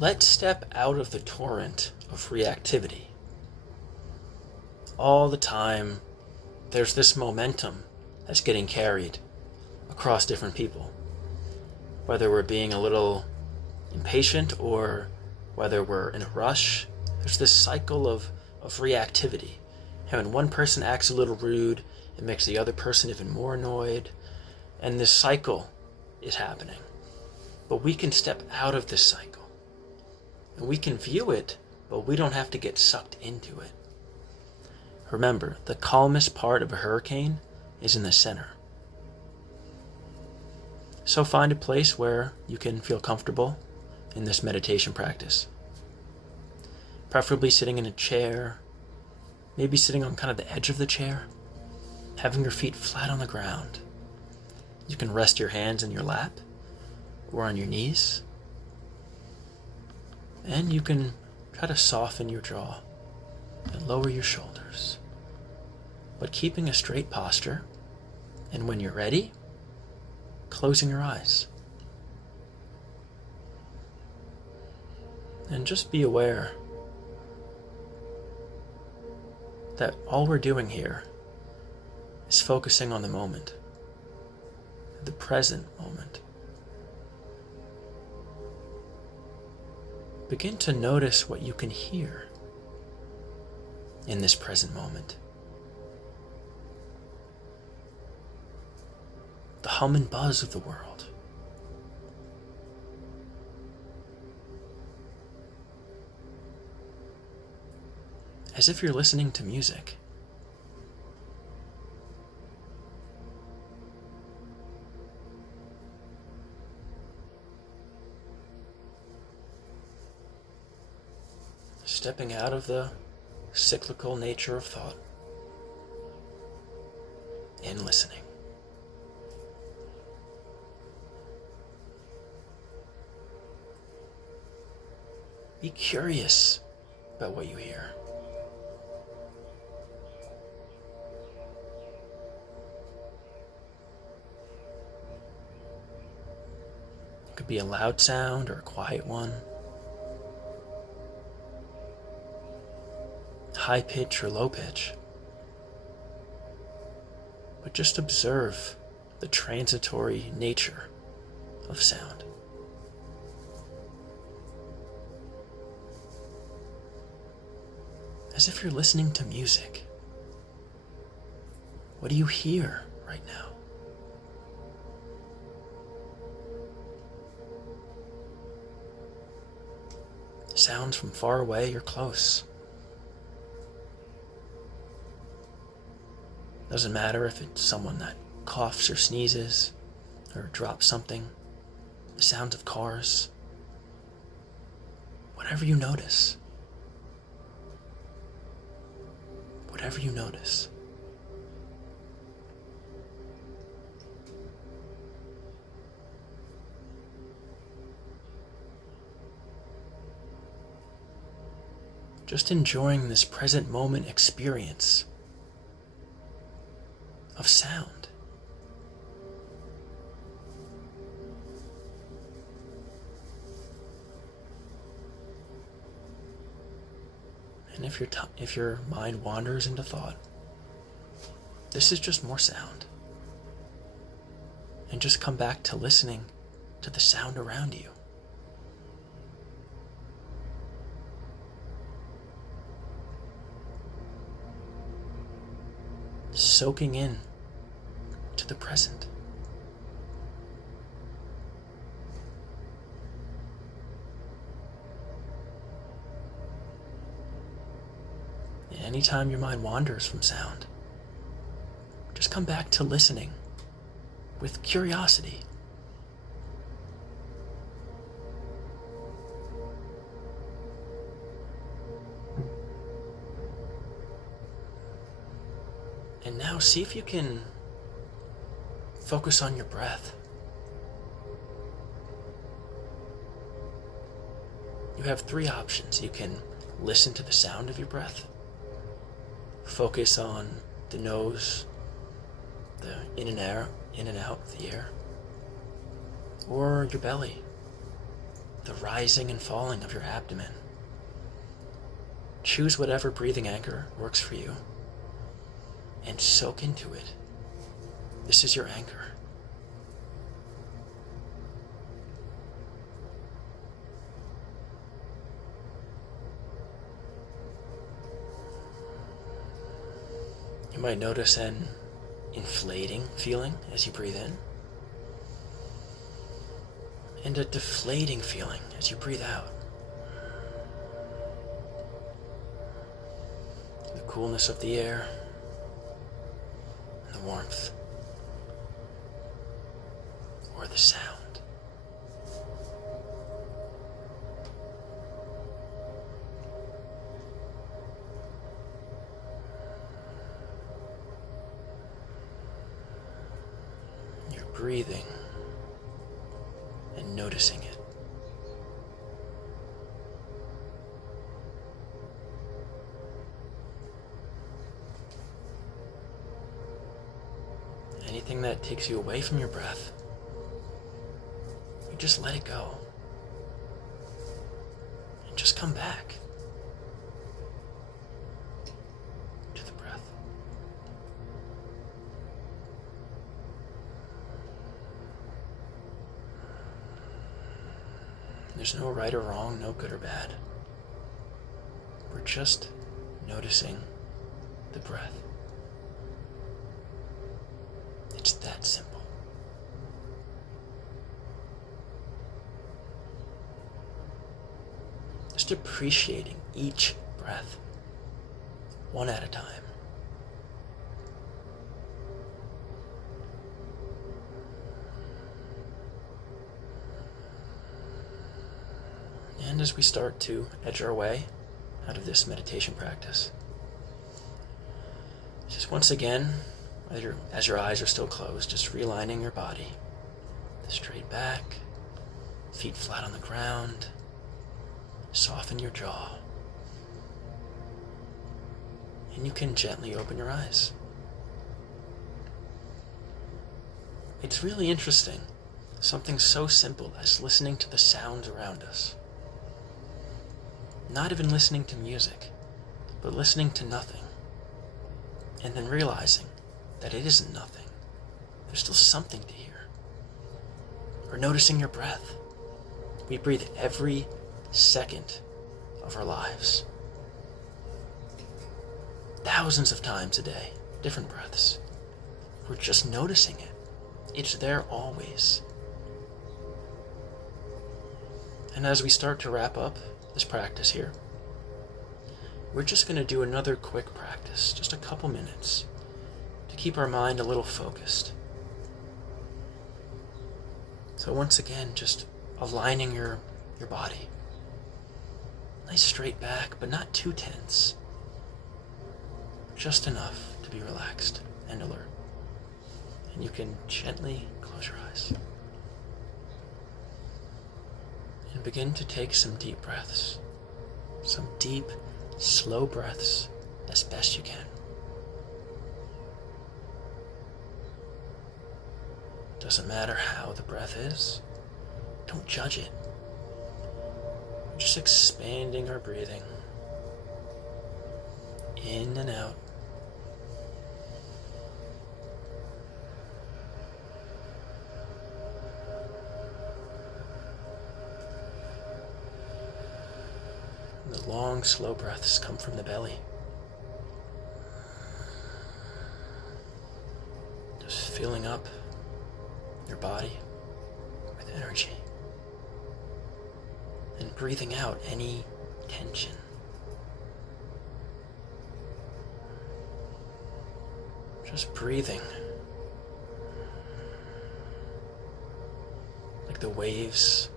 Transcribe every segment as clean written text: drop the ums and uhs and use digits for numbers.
Let's step out of the torrent of reactivity. All the time, there's this momentum that's getting carried across different people. Whether we're being a little impatient or whether we're in a rush, there's this cycle of reactivity. And when one person acts a little rude, it makes the other person even more annoyed. And this cycle is happening. But we can step out of this cycle. And we can view it, but we don't have to get sucked into it. Remember, the calmest part of a hurricane is in the center. So find a place where you can feel comfortable in this meditation practice. Preferably sitting in a chair, maybe sitting on kind of the edge of the chair, having your feet flat on the ground. You can rest your hands in your lap or on your knees. And you can try to soften your jaw and lower your shoulders, but keeping a straight posture, and when you're ready, closing your eyes. And just be aware that all we're doing here is focusing on the moment, the present moment. Begin to notice what you can hear in this present moment. The hum and buzz of the world. As if you're listening to music. Stepping out of the cyclical nature of thought and listening. Be curious about what you hear. It could be a loud sound or a quiet one. High pitch or low pitch. But just observe the transitory nature of sound. As if you're listening to music. What do you hear right now? Sounds from far away or close. Doesn't matter if it's someone that coughs or sneezes or drops something. The sounds of cars. Whatever you notice. Whatever you notice. Just enjoying this present moment experience of sound. And if your mind wanders into thought, this is just more sound. And just come back to listening to the sound around you. Soaking in to the present. And anytime your mind wanders from sound, just come back to listening with curiosity. And now see if you can focus on your breath. You have three options. You can listen to the sound of your breath, focus on the nose, the in and out of the air, or your belly, the rising and falling of your abdomen. Choose whatever breathing anchor works for you and soak into it. This is your anchor. You might notice an inflating feeling as you breathe in, and a deflating feeling as you breathe out. The coolness of the air, and the warmth, or the sound. Breathing and noticing it. Anything that takes you away from your breath, you just let it go and just come back to the breath. There's no right or wrong, no good or bad. We're just noticing the breath. It's that simple. Just appreciating each breath, one at a time. And as we start to edge our way out of this meditation practice, just once again, as your eyes are still closed, just realigning your body. Straight back, feet flat on the ground, soften your jaw, and you can gently open your eyes. It's really interesting, something so simple as listening to the sounds around us. Not even listening to music, but listening to nothing. And then realizing that it isn't nothing. There's still something to hear. Or noticing your breath. We breathe every second of our lives. Thousands of times a day, different breaths. We're just noticing it. It's there always. And as we start to wrap up this practice here, we're just going to do another quick practice, just a couple minutes, to keep our mind a little focused. So once again, just aligning your body. Nice straight back, but not too tense. Just enough to be relaxed and alert. And you can gently close your eyes. And begin to take some deep breaths. Some deep, slow breaths as best you can. Doesn't matter how the breath is. Don't judge it. We're just expanding our breathing. In and out. The long, slow breaths come from the belly. Just filling up your body with energy. And breathing out any tension. Just breathing like the waves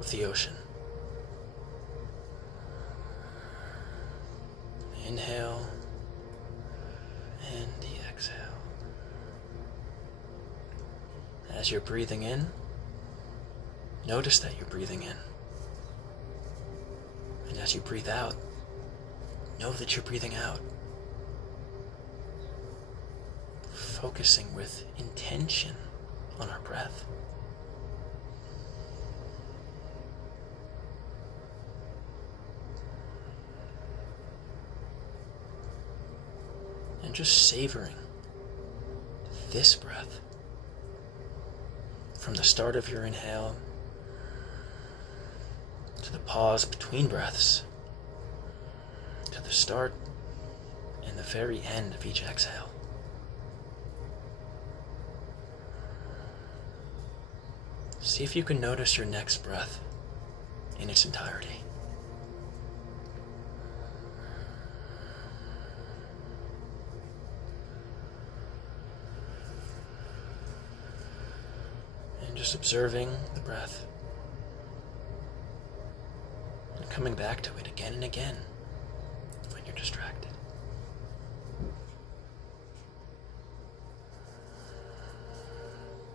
of the ocean. Inhale and the exhale. As you're breathing in, notice that you're breathing in. And as you breathe out, know that you're breathing out. Focusing with intention on our breath. just savoring this breath. From the start of your inhale to the pause between breaths, to the start and the very end of each exhale. See if you can notice your next breath in its entirety. And just observing the breath and coming back to it again and again when you're distracted.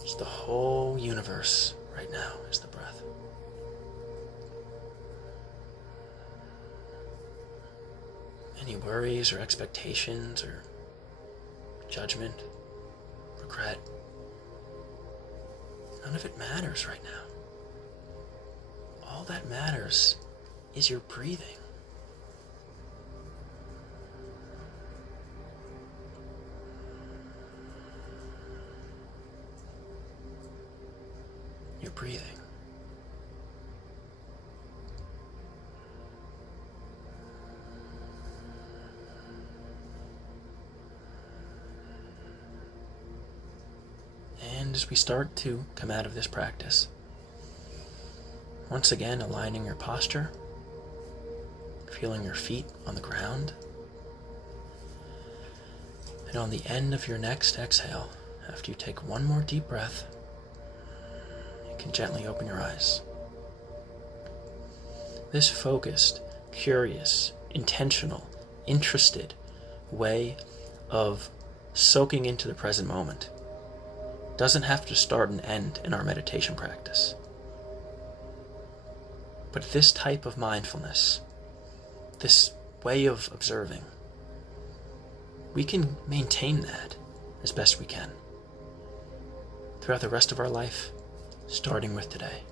It's the whole universe right now is the breath. Any worries or expectations or judgment, regret, none of it matters right now. All that matters is your breathing. You're breathing. And as we start to come out of this practice, once again aligning your posture, feeling your feet on the ground, and on the end of your next exhale, after you take one more deep breath, you can gently open your eyes. This focused, curious, intentional, interested way of soaking into the present moment doesn't have to start and end in our meditation practice. But this type of mindfulness, this way of observing, we can maintain that as best we can throughout the rest of our life, starting with today.